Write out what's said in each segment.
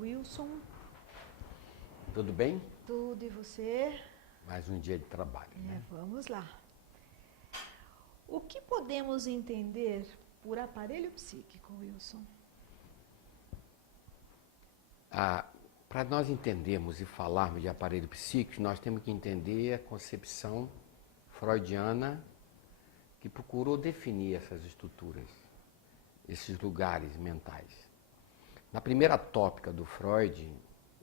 Wilson. Tudo bem? Tudo, e você? Mais um dia de trabalho, né? Vamos lá. O que podemos entender por aparelho psíquico, Wilson? Para nós entendermos e falarmos de aparelho psíquico, nós temos que entender a concepção freudiana que procurou definir essas estruturas, esses lugares mentais. Na primeira tópica do Freud,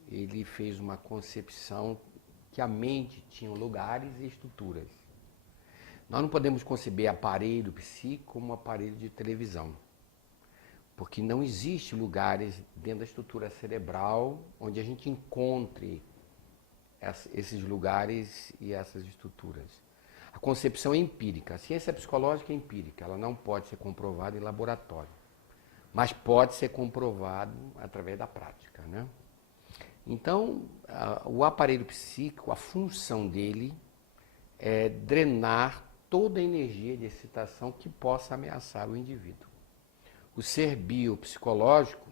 ele fez uma concepção que a mente tinha lugares e estruturas. Nós não podemos conceber aparelho psíquico como um aparelho de televisão, porque não existe lugares dentro da estrutura cerebral onde a gente encontre esses lugares e essas estruturas. A concepção é empírica. A ciência psicológica é empírica, ela não pode ser comprovada em laboratório, mas pode ser comprovado através da prática, né? Então, o aparelho psíquico, a função dele é drenar toda a energia de excitação que possa ameaçar o indivíduo. O ser biopsicológico,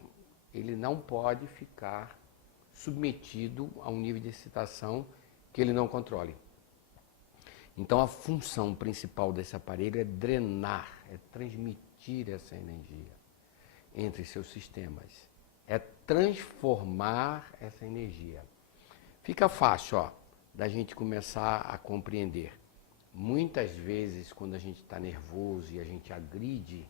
ele não pode ficar submetido a um nível de excitação que ele não controle. Então, a função principal desse aparelho é drenar, é transmitir essa energia entre seus sistemas, é transformar essa energia. Fica fácil, da gente começar a compreender. Muitas vezes, quando a gente está nervoso e a gente agride,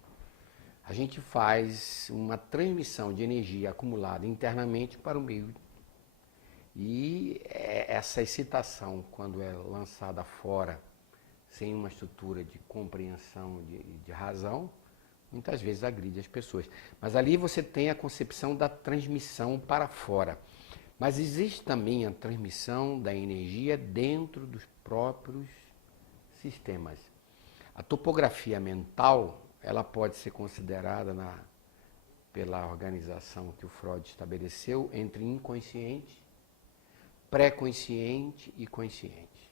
a gente faz uma transmissão de energia acumulada internamente para o meio. E essa excitação, quando é lançada fora, sem uma estrutura de compreensão de razão, muitas vezes agride as pessoas. Mas ali você tem a concepção da transmissão para fora. Mas existe também a transmissão da energia dentro dos próprios sistemas. A topografia mental, ela pode ser considerada pela organização que o Freud estabeleceu entre inconsciente, pré-consciente e consciente.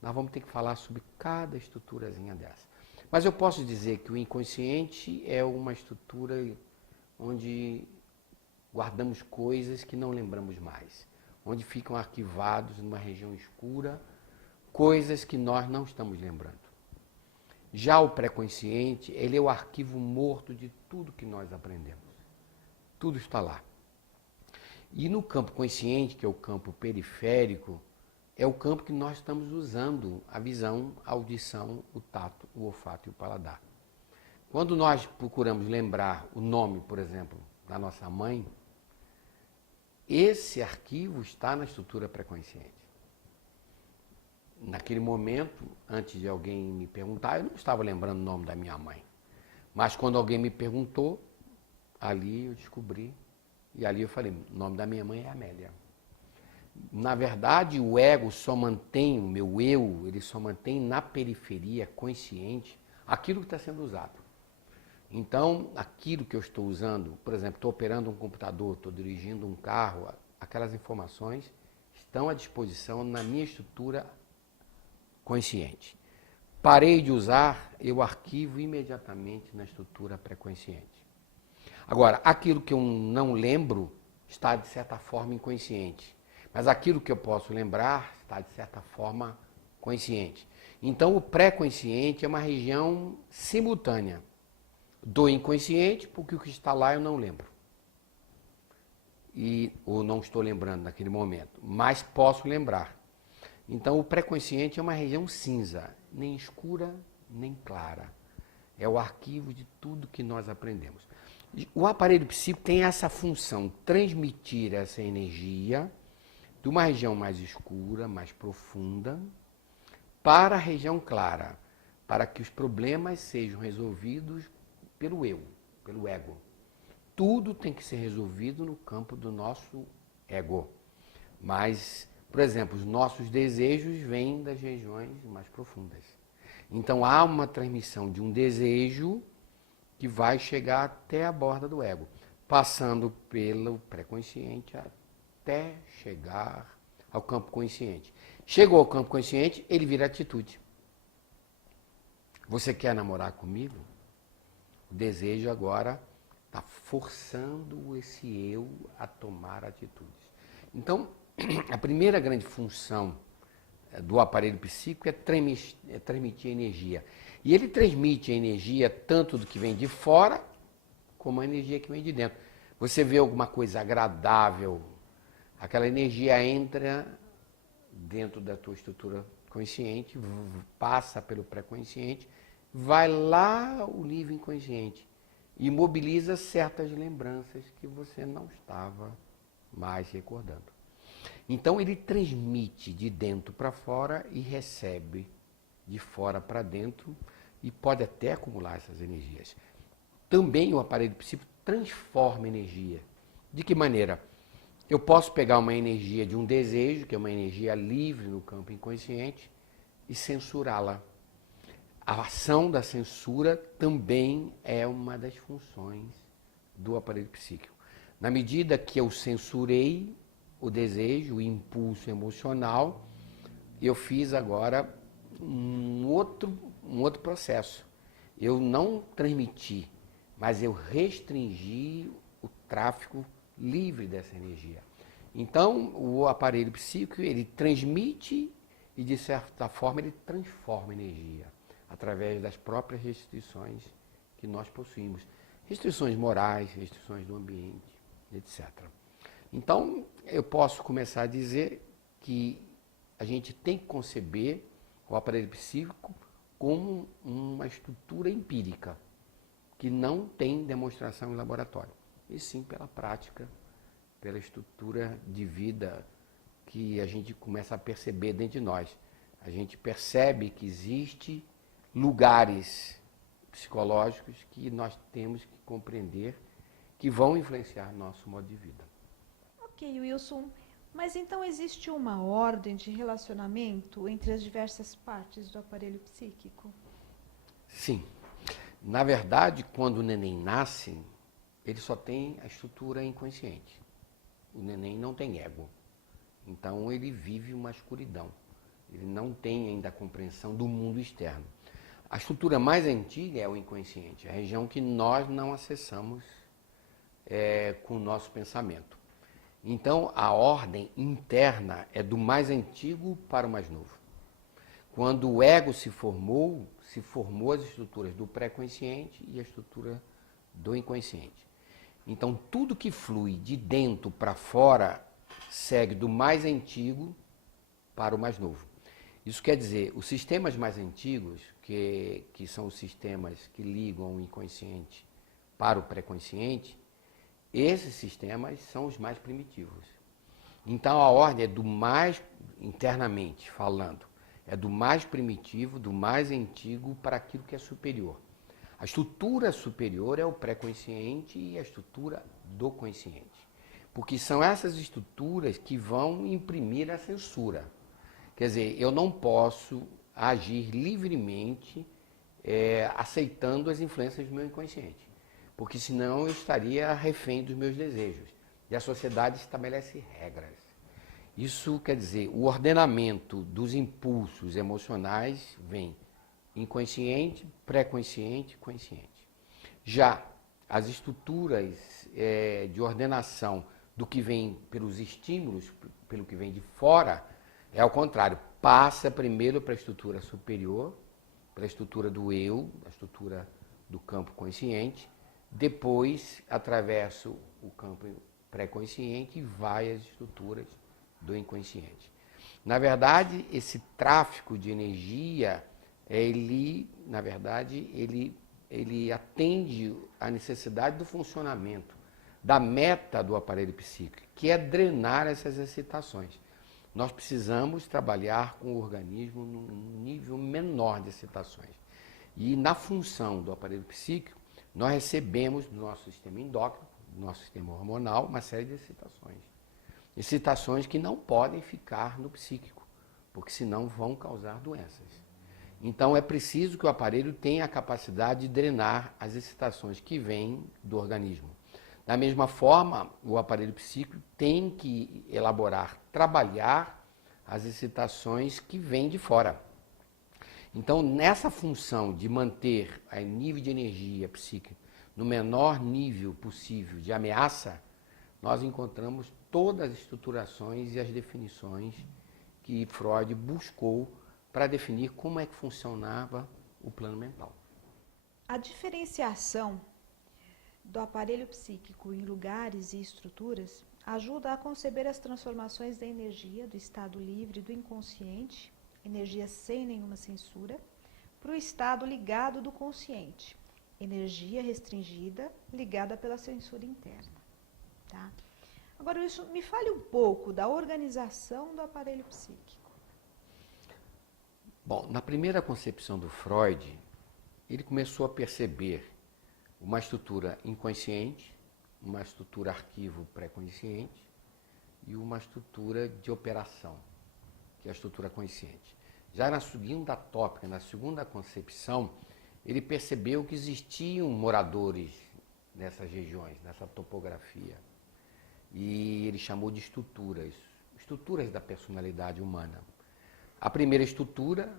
Nós vamos ter que falar sobre cada estruturazinha dessa. Mas eu posso dizer que o inconsciente é uma estrutura onde guardamos coisas que não lembramos mais, onde ficam arquivados numa região escura, coisas que nós não estamos lembrando. Já o pré-consciente, ele é o arquivo morto de tudo que nós aprendemos. Tudo está lá. E no campo consciente, que é o campo periférico, é o campo que nós estamos usando a visão, a audição, o tato, o olfato e o paladar. Quando nós procuramos lembrar o nome, por exemplo, da nossa mãe, esse arquivo está na estrutura pré-consciente. Naquele momento, antes de alguém me perguntar, eu não estava lembrando o nome da minha mãe. Mas quando alguém me perguntou, ali eu descobri, e ali eu falei, o nome da minha mãe é Amélia. Na verdade, o ego só mantém, o meu eu, ele só mantém na periferia consciente aquilo que está sendo usado. Então, aquilo que eu estou usando, por exemplo, estou operando um computador, estou dirigindo um carro, aquelas informações estão à disposição na minha estrutura consciente. Parei de usar, eu arquivo imediatamente na estrutura pré-consciente. Agora, aquilo que eu não lembro está, de certa forma, inconsciente. Mas aquilo que eu posso lembrar está, de certa forma, consciente. Então, o pré-consciente é uma região simultânea do inconsciente, porque o que está lá eu não lembro. Ou não estou lembrando naquele momento, mas posso lembrar. Então, o pré-consciente é uma região cinza, nem escura, nem clara. É o arquivo de tudo que nós aprendemos. O aparelho psíquico tem essa função, transmitir essa energia de uma região mais escura, mais profunda, para a região clara, para que os problemas sejam resolvidos pelo eu, pelo ego. Tudo tem que ser resolvido no campo do nosso ego. Mas, por exemplo, os nossos desejos vêm das regiões mais profundas. Então há uma transmissão de um desejo que vai chegar até a borda do ego, passando pelo pré-consciente até chegar ao campo consciente. Chegou ao campo consciente, ele vira atitude. Você quer namorar comigo? O desejo agora está forçando esse eu a tomar atitudes. Então, a primeira grande função do aparelho psíquico é transmitir energia. E ele transmite a energia tanto do que vem de fora, como a energia que vem de dentro. Você vê alguma coisa agradável, aquela energia entra dentro da tua estrutura consciente, passa pelo pré-consciente, vai lá ao nível inconsciente e mobiliza certas lembranças que você não estava mais recordando. Então ele transmite de dentro para fora e recebe de fora para dentro e pode até acumular essas energias. Também o aparelho psíquico transforma energia. De que maneira? Eu posso pegar uma energia de um desejo, que é uma energia livre no campo inconsciente, e censurá-la. A ação da censura também é uma das funções do aparelho psíquico. Na medida que eu censurei o desejo, o impulso emocional, eu fiz agora um outro processo. Eu não transmiti, mas eu restringi o tráfego livre dessa energia. Então, o aparelho psíquico, ele transmite e, de certa forma, ele transforma energia através das próprias restrições que nós possuímos. Restrições morais, restrições do ambiente, etc. Então, eu posso começar a dizer que a gente tem que conceber o aparelho psíquico como uma estrutura empírica, que não tem demonstração em laboratório, e sim pela prática, pela estrutura de vida que a gente começa a perceber dentro de nós. A gente percebe que existem lugares psicológicos que nós temos que compreender que vão influenciar nosso modo de vida. Ok, Wilson, mas então existe uma ordem de relacionamento entre as diversas partes do aparelho psíquico? Sim. Na verdade, quando o neném nasce, ele só tem a estrutura inconsciente. O neném não tem ego. Então ele vive uma escuridão. Ele não tem ainda a compreensão do mundo externo. A estrutura mais antiga é o inconsciente, a região que nós não acessamos com o nosso pensamento. Então, a ordem interna é do mais antigo para o mais novo. Quando o ego se formou as estruturas do pré-consciente e a estrutura do inconsciente. Então, tudo que flui de dentro para fora segue do mais antigo para o mais novo. Isso quer dizer, os sistemas mais antigos, que são os sistemas que ligam o inconsciente para o pré-consciente, esses sistemas são os mais primitivos. Então a ordem é do mais, internamente falando, é do mais primitivo, do mais antigo para aquilo que é superior. A estrutura superior é o pré-consciente e a estrutura do consciente. Porque são essas estruturas que vão imprimir a censura. Quer dizer, eu não posso agir livremente aceitando as influências do meu inconsciente. Porque senão eu estaria refém dos meus desejos. E a sociedade estabelece regras. Isso quer dizer, o ordenamento dos impulsos emocionais vem inconsciente, pré-consciente, consciente. Já as estruturas de ordenação do que vem pelos estímulos, pelo que vem de fora, é ao contrário. Passa primeiro para a estrutura superior, para a estrutura do eu, a estrutura do campo consciente, depois atravessa o campo pré-consciente e vai às estruturas do inconsciente. Na verdade, esse tráfico de energia, ele atende à necessidade do funcionamento, da meta do aparelho psíquico, que é drenar essas excitações. Nós precisamos trabalhar com o organismo num nível menor de excitações. E na função do aparelho psíquico, nós recebemos do nosso sistema endócrino, do nosso sistema hormonal, uma série de excitações. Excitações que não podem ficar no psíquico, porque senão vão causar doenças. Então é preciso que o aparelho tenha a capacidade de drenar as excitações que vêm do organismo. Da mesma forma, o aparelho psíquico tem que elaborar, trabalhar as excitações que vêm de fora. Então, nessa função de manter o nível de energia psíquica no menor nível possível de ameaça, nós encontramos todas as estruturações e as definições que Freud buscou para definir como é que funcionava o plano mental. A diferenciação do aparelho psíquico em lugares e estruturas ajuda a conceber as transformações da energia do estado livre do inconsciente, energia sem nenhuma censura, para o estado ligado do consciente, energia restringida ligada pela censura interna. Tá? Agora, isso, me fale um pouco da organização do aparelho psíquico. Bom, na primeira concepção do Freud, ele começou a perceber uma estrutura inconsciente, uma estrutura arquivo pré-consciente e uma estrutura de operação, que é a estrutura consciente. Já na segunda tópica, na segunda concepção, ele percebeu que existiam moradores nessas regiões, nessa topografia. E ele chamou de estruturas da personalidade humana. A primeira estrutura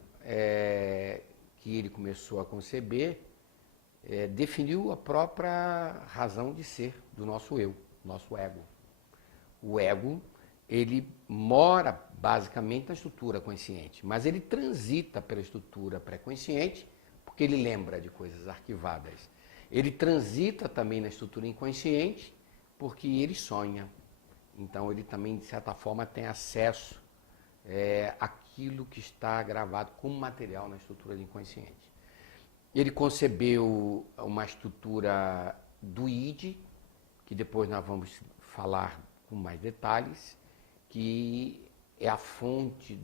que ele começou a conceber definiu a própria razão de ser do nosso eu, nosso ego. O ego, ele mora basicamente na estrutura consciente, mas ele transita pela estrutura pré-consciente porque ele lembra de coisas arquivadas. Ele transita também na estrutura inconsciente porque ele sonha. Então ele também, de certa forma, tem acesso àquilo que está gravado como material na estrutura do inconsciente. Ele concebeu uma estrutura do id, que depois nós vamos falar com mais detalhes, que é a fonte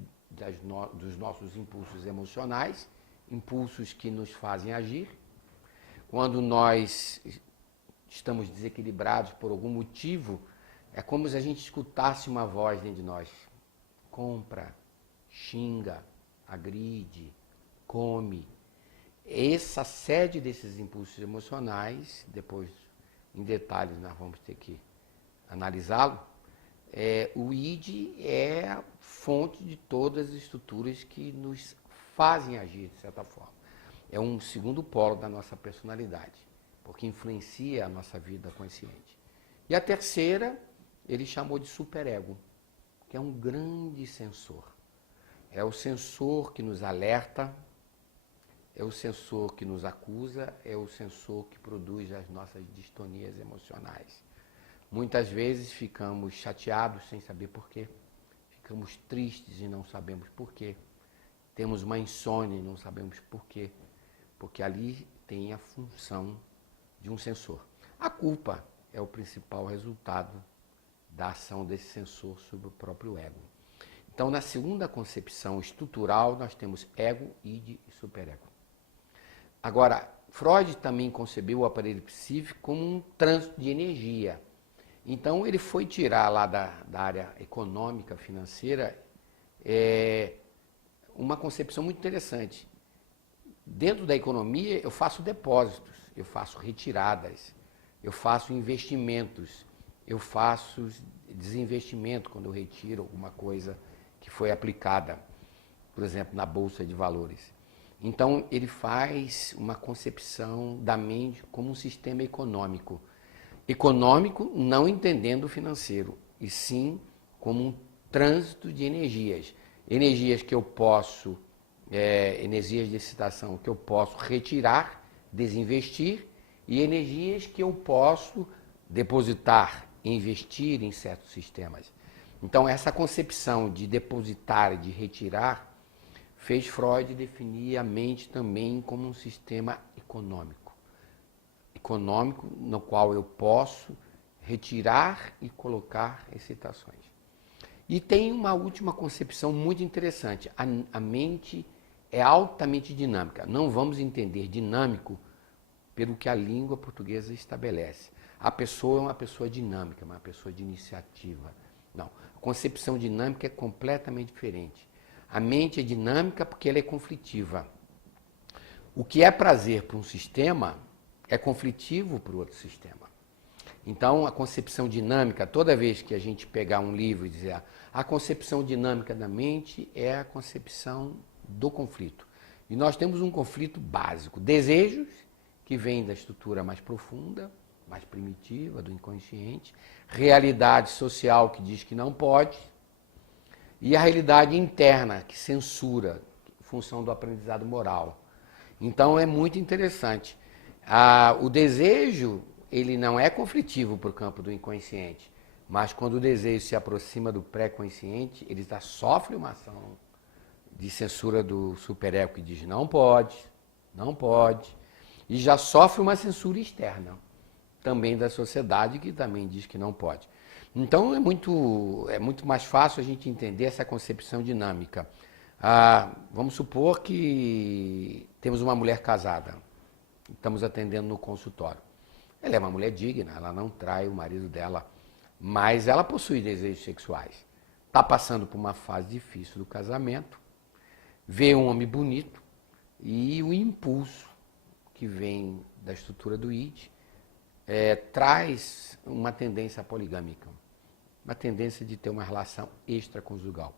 dos nossos impulsos emocionais, impulsos que nos fazem agir. Quando nós estamos desequilibrados por algum motivo, é como se a gente escutasse uma voz dentro de nós. Compra, xinga, agride, come. Essa sede desses impulsos emocionais, depois em detalhes nós vamos ter que analisá-lo, o id é a fonte de todas as estruturas que nos fazem agir, de certa forma. É um segundo polo da nossa personalidade, porque influencia a nossa vida consciente. E a terceira, ele chamou de superego, que é um grande sensor. É o sensor que nos alerta, é o sensor que nos acusa, é o sensor que produz as nossas distonias emocionais. Muitas vezes ficamos chateados sem saber porquê, ficamos tristes e não sabemos porquê, temos uma insônia e não sabemos porquê, porque ali tem a função de um sensor. A culpa é o principal resultado da ação desse sensor sobre o próprio ego. Então, na segunda concepção estrutural, nós temos ego, id e superego. Agora, Freud também concebeu o aparelho psíquico como um trânsito de energia. Então, ele foi tirar lá da área econômica, financeira, uma concepção muito interessante. Dentro da economia, eu faço depósitos, eu faço retiradas, eu faço investimentos, eu faço desinvestimento quando eu retiro alguma coisa que foi aplicada, por exemplo, na Bolsa de Valores. Então, ele faz uma concepção da mente como um sistema econômico. Econômico não entendendo o financeiro, e sim como um trânsito de energias. Energias que eu posso, energias de excitação que eu posso retirar, desinvestir, e energias que eu posso depositar, investir em certos sistemas. Então, essa concepção de depositar e de retirar fez Freud definir a mente também como um sistema econômico. Econômico no qual eu posso retirar e colocar excitações. E tem uma última concepção muito interessante. A mente é altamente dinâmica. Não vamos entender dinâmico pelo que a língua portuguesa estabelece. A pessoa é uma pessoa dinâmica, uma pessoa de iniciativa. Não. A concepção dinâmica é completamente diferente. A mente é dinâmica porque ela é conflitiva. O que é prazer para um sistema é conflitivo para o outro sistema. Então, a concepção dinâmica, toda vez que a gente pegar um livro e dizer a concepção dinâmica da mente é a concepção do conflito. E nós temos um conflito básico, desejos que vem da estrutura mais profunda, mais primitiva, do inconsciente, realidade social que diz que não pode, e a realidade interna que censura, em função do aprendizado moral. Então é muito interessante. O desejo, ele não é conflitivo para o campo do inconsciente, mas quando o desejo se aproxima do pré-consciente, ele já sofre uma ação de censura do superego que diz não pode, não pode, e já sofre uma censura externa, também da sociedade, que também diz que não pode. Então é muito mais fácil a gente entender essa concepção dinâmica. Vamos supor que temos uma mulher casada, estamos atendendo no consultório. Ela é uma mulher digna, ela não trai o marido dela, mas ela possui desejos sexuais. Está passando por uma fase difícil do casamento, vê um homem bonito e o impulso que vem da estrutura do id traz uma tendência poligâmica, uma tendência de ter uma relação extraconjugal.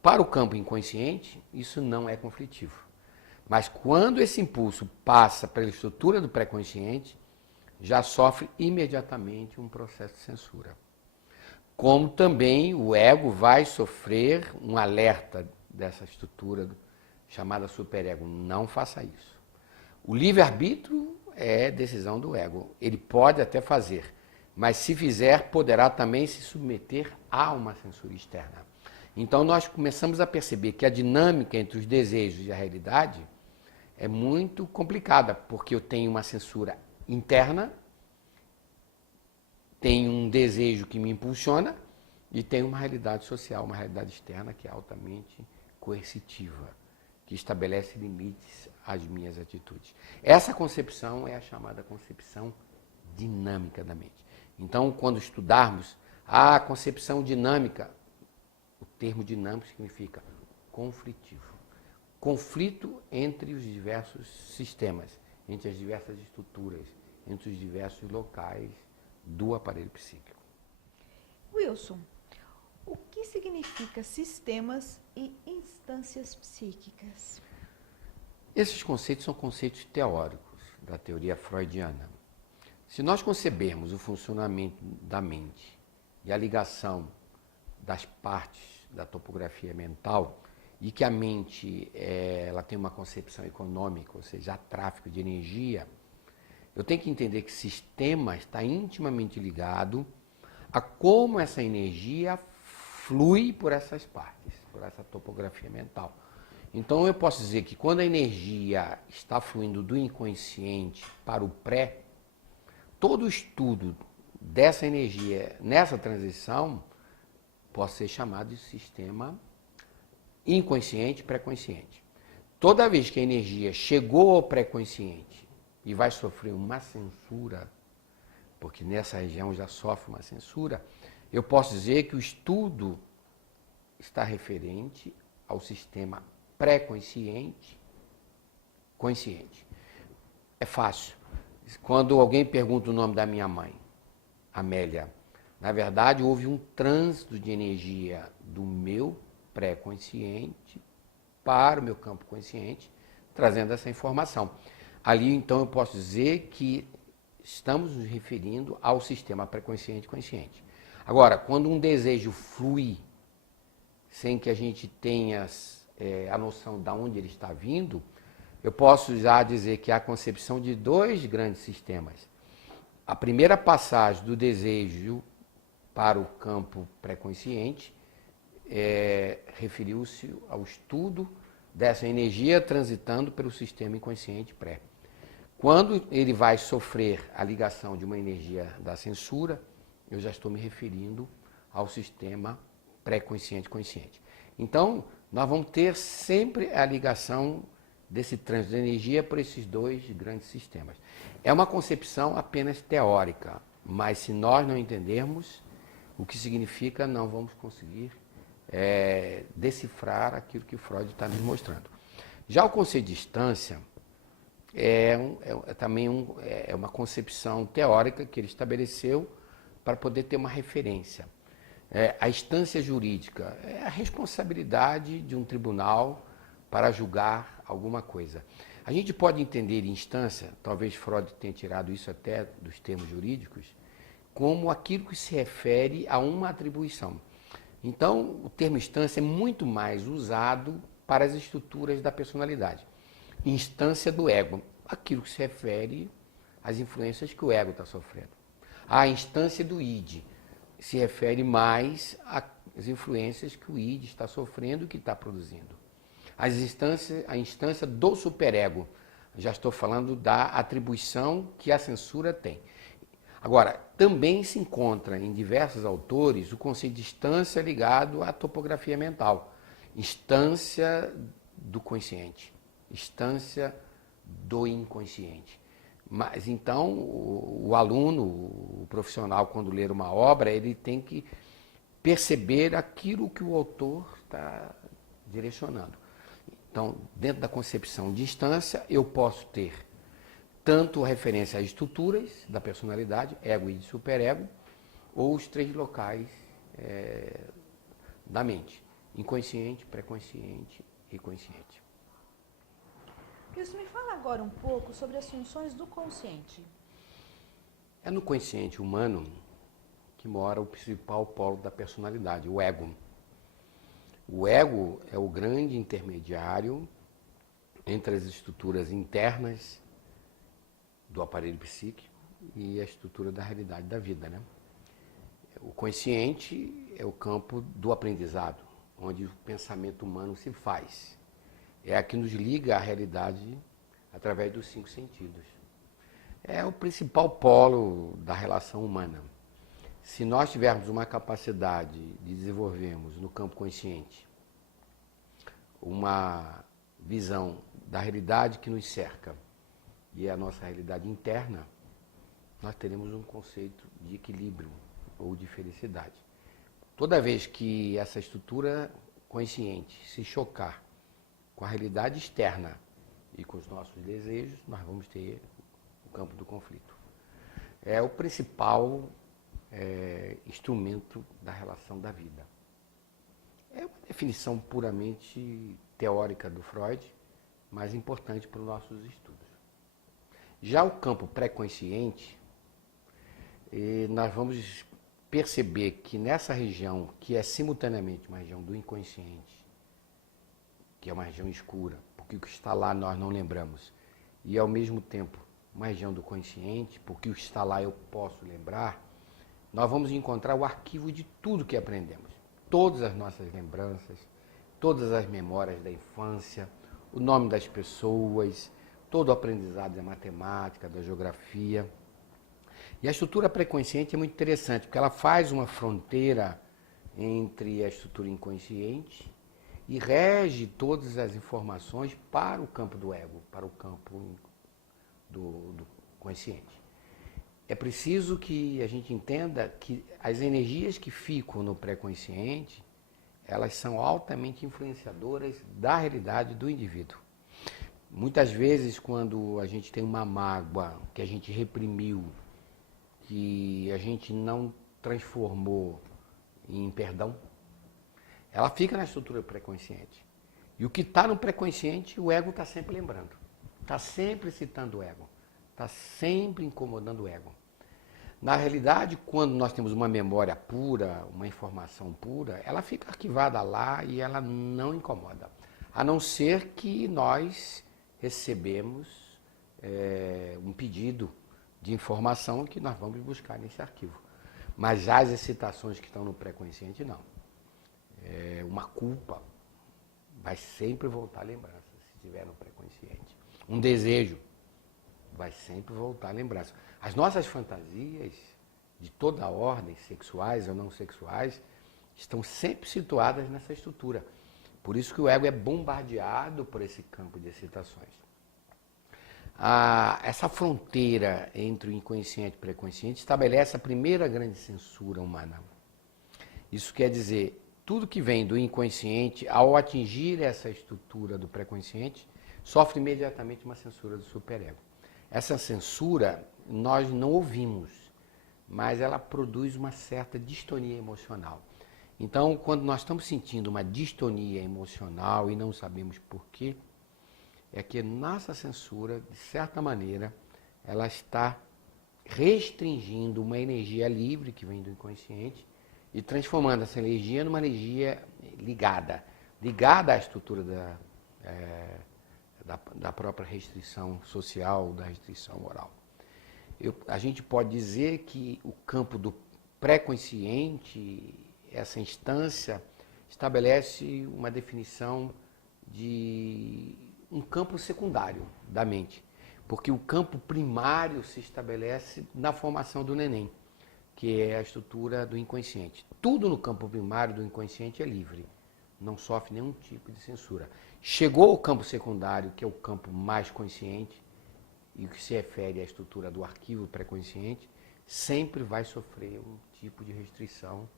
Para o campo inconsciente, isso não é conflitivo. Mas quando esse impulso passa pela estrutura do pré-consciente, já sofre imediatamente um processo de censura. Como também o ego vai sofrer um alerta dessa estrutura chamada superego. Não faça isso. O livre-arbítrio é decisão do ego. Ele pode até fazer, mas se fizer, poderá também se submeter a uma censura externa. Então nós começamos a perceber que a dinâmica entre os desejos e a realidade é muito complicada, porque eu tenho uma censura interna, tenho um desejo que me impulsiona e tenho uma realidade social, uma realidade externa que é altamente coercitiva, que estabelece limites às minhas atitudes. Essa concepção é a chamada concepção dinâmica da mente. Então, quando estudarmos a concepção dinâmica, o termo dinâmico significa conflitivo. Conflito entre os diversos sistemas, entre as diversas estruturas, entre os diversos locais do aparelho psíquico. Wilson, o que significa sistemas e instâncias psíquicas? Esses conceitos são conceitos teóricos da teoria freudiana. Se nós concebermos o funcionamento da mente e a ligação das partes da topografia mental, e que a mente ela tem uma concepção econômica, ou seja, há tráfico de energia, eu tenho que entender que sistema está intimamente ligado a como essa energia flui por essas partes, por essa topografia mental. Então eu posso dizer que quando a energia está fluindo do inconsciente para o pré, todo o estudo dessa energia nessa transição pode ser chamado de sistema inconsciente, pré-consciente. Toda vez que a energia chegou ao pré-consciente e vai sofrer uma censura, porque nessa região já sofre uma censura, eu posso dizer que o estudo está referente ao sistema pré-consciente, consciente. É fácil. Quando alguém pergunta o nome da minha mãe, Amélia, na verdade houve um trânsito de energia do meu pré-consciente para o meu campo consciente, trazendo essa informação. Ali, então, eu posso dizer que estamos nos referindo ao sistema pré-consciente e consciente. Agora, quando um desejo flui sem que a gente tenha a noção de onde ele está vindo, eu posso já dizer que há a concepção de dois grandes sistemas. A primeira passagem do desejo para o campo pré-consciente referiu-se ao estudo dessa energia transitando pelo sistema inconsciente pré. Quando ele vai sofrer a ligação de uma energia da censura, eu já estou me referindo ao sistema pré-consciente-consciente. Então, nós vamos ter sempre a ligação desse trânsito de energia por esses dois grandes sistemas. É uma concepção apenas teórica, mas se nós não entendermos o que significa, não vamos conseguir decifrar aquilo que Freud está nos mostrando. Já o conceito de instância também uma concepção teórica que ele estabeleceu para poder ter uma referência. A instância jurídica é a responsabilidade de um tribunal para julgar alguma coisa. A gente pode entender instância, talvez Freud tenha tirado isso até dos termos jurídicos, como aquilo que se refere a uma atribuição. Então, o termo instância é muito mais usado para as estruturas da personalidade. Instância do ego, aquilo que se refere às influências que o ego está sofrendo. A instância do id se refere mais às influências que o id está sofrendo e que está produzindo. A instância do superego, já estou falando da atribuição que a censura tem. Agora, também se encontra em diversos autores o conceito de instância ligado à topografia mental. Instância do consciente, instância do inconsciente. Mas então, o aluno, o profissional, quando ler uma obra, ele tem que perceber aquilo que o autor está direcionando. Então, dentro da concepção de instância, eu posso ter tanto referência às estruturas da personalidade, ego e superego, ou os três locais da mente, inconsciente, pré-consciente e consciente. Isso me fala agora um pouco sobre as funções do consciente. É no consciente humano que mora o principal polo da personalidade, o ego. O ego é o grande intermediário entre as estruturas internas do aparelho psíquico e a estrutura da realidade da vida, né? O consciente é o campo do aprendizado, onde o pensamento humano se faz. É a que nos liga à realidade através dos 5 sentidos. É o principal polo da relação humana. Se nós tivermos uma capacidade de desenvolvermos no campo consciente uma visão da realidade que nos cerca e a nossa realidade interna, nós teremos um conceito de equilíbrio ou de felicidade. Toda vez que essa estrutura consciente se chocar com a realidade externa e com os nossos desejos, nós vamos ter o campo do conflito. É o principal instrumento da relação da vida. É uma definição puramente teórica do Freud, mas importante para os nossos estudos. Já o campo pré-consciente, nós vamos perceber que nessa região, que é simultaneamente uma região do inconsciente, que é uma região escura, porque o que está lá nós não lembramos, e ao mesmo tempo uma região do consciente, porque o que está lá eu posso lembrar, nós vamos encontrar o arquivo de tudo que aprendemos. Todas as nossas lembranças, todas as memórias da infância, o nome das pessoas, todo o aprendizado da matemática, da geografia. E a estrutura pré-consciente é muito interessante, porque ela faz uma fronteira entre a estrutura inconsciente e rege todas as informações para o campo do ego, para o campo do consciente. É preciso que a gente entenda que as energias que ficam no pré-consciente, elas são altamente influenciadoras da realidade do indivíduo. Muitas vezes, quando a gente tem uma mágoa que a gente reprimiu, que a gente não transformou em perdão, ela fica na estrutura pré-consciente. E o que está no pré-consciente, o ego está sempre lembrando. Está sempre citando o ego. Está sempre incomodando o ego. Na realidade, quando nós temos uma memória pura, uma informação pura, ela fica arquivada lá e ela não incomoda. A não ser que nós recebemos um pedido de informação que nós vamos buscar nesse arquivo. Mas já as excitações que estão no pré-consciente, não. Uma culpa vai sempre voltar à lembrança, se estiver no pré-consciente. Um desejo vai sempre voltar à lembrança. As nossas fantasias, de toda a ordem, sexuais ou não sexuais, estão sempre situadas nessa estrutura. Por isso que o ego é bombardeado por esse campo de excitações. Essa fronteira entre o inconsciente e o pré-consciente estabelece a primeira grande censura humana. Isso quer dizer, tudo que vem do inconsciente, ao atingir essa estrutura do pré-consciente, sofre imediatamente uma censura do superego. Essa censura nós não ouvimos, mas ela produz uma certa distonia emocional. Então, quando nós estamos sentindo uma distonia emocional e não sabemos por quê, é que nossa censura, de certa maneira, ela está restringindo uma energia livre que vem do inconsciente e transformando essa energia numa energia ligada à estrutura da própria restrição social, da restrição moral. A gente pode dizer que o campo do pré-consciente, essa instância, estabelece uma definição de um campo secundário da mente, porque o campo primário se estabelece na formação do neném, que é a estrutura do inconsciente. Tudo no campo primário do inconsciente é livre, não sofre nenhum tipo de censura. Chegou ao campo secundário, que é o campo mais consciente, e o que se refere à estrutura do arquivo pré-consciente, sempre vai sofrer um tipo de restrição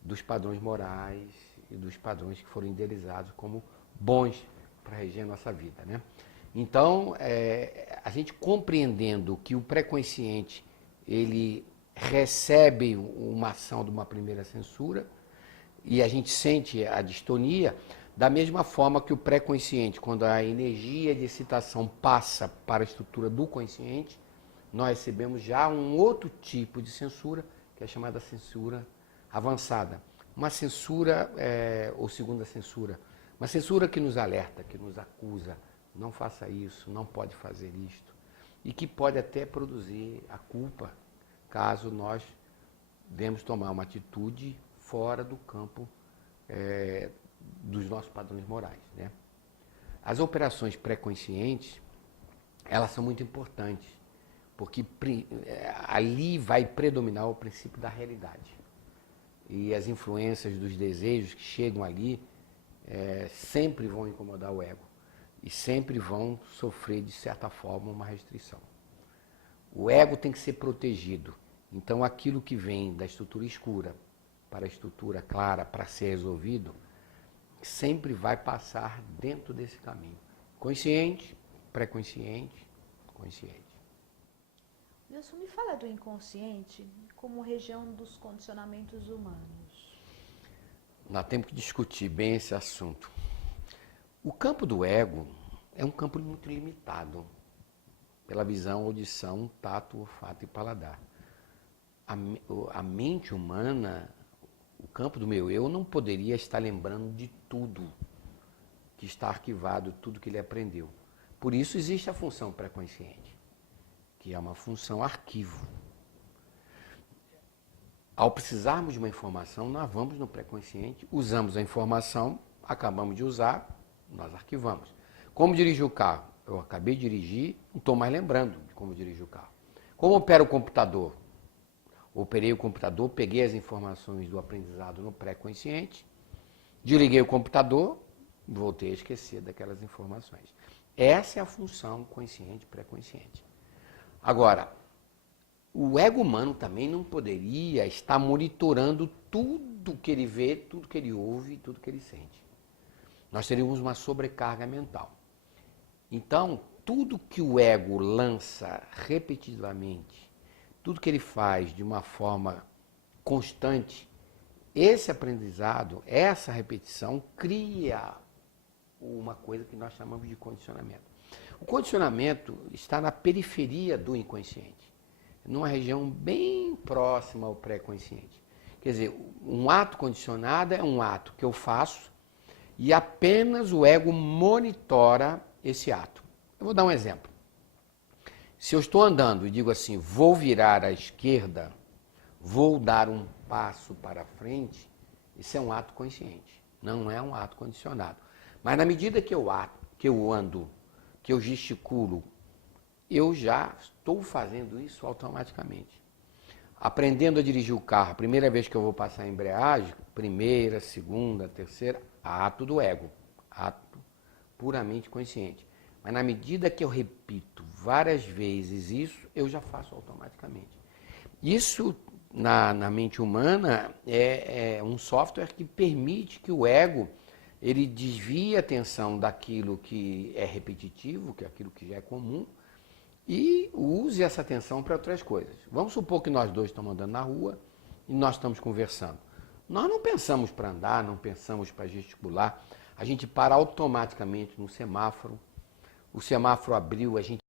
dos padrões morais e dos padrões que foram idealizados como bons para reger a nossa vida, né? Então, a gente compreendendo que o pré-consciente ele recebe uma ação de uma primeira censura e a gente sente a distonia, da mesma forma que o pré-consciente, quando a energia de excitação passa para a estrutura do consciente, nós recebemos já um outro tipo de censura, que é chamada censura avançada. Uma censura, ou segunda censura, uma censura que nos alerta, que nos acusa, não faça isso, não pode fazer isto, e que pode até produzir a culpa, caso nós devemos tomar uma atitude fora do campo dos nossos padrões morais, né? As operações pré-conscientes, elas são muito importantes, porque ali vai predominar o princípio da realidade. E as influências dos desejos que chegam ali sempre vão incomodar o ego e sempre vão sofrer, de certa forma, uma restrição. O ego tem que ser protegido. Então, aquilo que vem da estrutura escura para a estrutura clara, para ser resolvido, sempre vai passar dentro desse caminho. Consciente, pré-consciente, consciente. Wilson, me fala do inconsciente como região dos condicionamentos humanos. Nós temos que discutir bem esse assunto. O campo do ego é um campo muito limitado pela visão, audição, tato, olfato e paladar. A mente humana, o campo do meu eu, não poderia estar lembrando de tudo que está arquivado, tudo que ele aprendeu. Por isso existe a função pré-consciente, que é uma função arquivo. Ao precisarmos de uma informação, nós vamos no pré-consciente, usamos a informação, acabamos de usar, nós arquivamos. Como dirigir o carro? Eu acabei de dirigir, não estou mais lembrando de como dirigir o carro. Como opera o computador? Operei o computador, peguei as informações do aprendizado no pré-consciente, desliguei o computador, voltei a esquecer daquelas informações. Essa é a função consciente, pré-consciente. Agora, o ego humano também não poderia estar monitorando tudo que ele vê, tudo que ele ouve, tudo que ele sente. Nós teríamos uma sobrecarga mental. Então, tudo que o ego lança repetitivamente, tudo que ele faz de uma forma constante, esse aprendizado, essa repetição, cria uma coisa que nós chamamos de condicionamento. O condicionamento está na periferia do inconsciente, numa região bem próxima ao pré-consciente. Quer dizer, um ato condicionado é um ato que eu faço e apenas o ego monitora esse ato. Eu vou dar um exemplo. Se eu estou andando e digo assim, vou virar à esquerda, vou dar um passo para frente, isso é um ato consciente, não é um ato condicionado. Mas na medida que eu ando, que eu gesticulo, eu já estou fazendo isso automaticamente. Aprendendo a dirigir o carro, a primeira vez que eu vou passar a embreagem, primeira, segunda, terceira, ato do ego, ato puramente consciente. Mas na medida que eu repito várias vezes isso, eu já faço automaticamente. Isso, na mente humana, é um software que permite que o ego ele desvie a atenção daquilo que é repetitivo, que é aquilo que já é comum, e use essa atenção para outras coisas. Vamos supor que nós dois estamos andando na rua e nós estamos conversando. Nós não pensamos para andar, não pensamos para gesticular, a gente para automaticamente no semáforo. o semáforo abriu, a gente